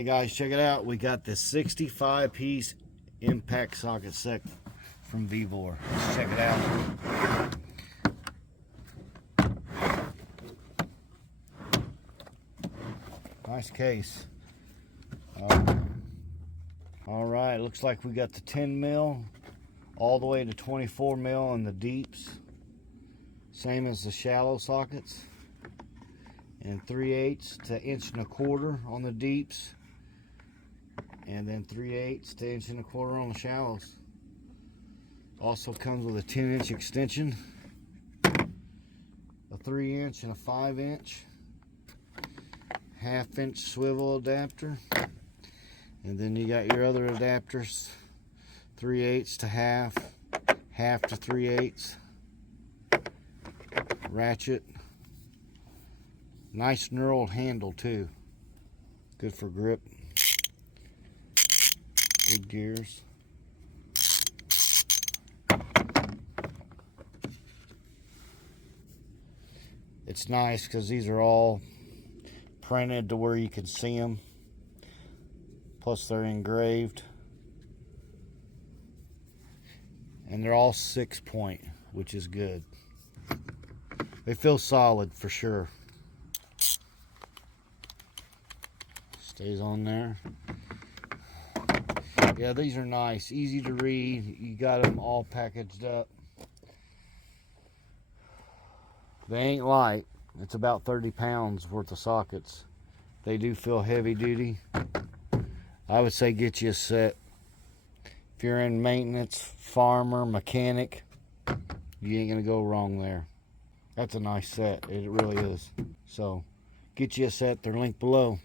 Hey guys, check it out. We got this 65 piece impact socket set from Vevor. Let's check it out. Nice case. All right, looks like we got the 10 mil all the way to 24 mil in the deeps. Same as the shallow sockets. And 3/8 to 1.25 inch on the deeps. And then 3/8 to 1.25 inch on the shallows. Also comes with a 10-inch extension, a 3-inch and a 5-inch, 1/2-inch swivel adapter, and then you got your other adapters, 3/8 to half, half to 3/8, ratchet. Nice knurled handle too, good for grip. Good gears. It's nice because these are all printed to where you can see them. Plus they're engraved. And they're all 6-point, which is good. They feel solid for sure. Stays on there. Yeah, these are nice, easy to read. You got them all packaged up. They ain't light. It's about 30 pounds worth of sockets. They do feel heavy duty. I would say get you a set. If you're in maintenance, farmer, mechanic, you ain't gonna go wrong there. That's a nice set. It really is. So get you a set. They're linked below.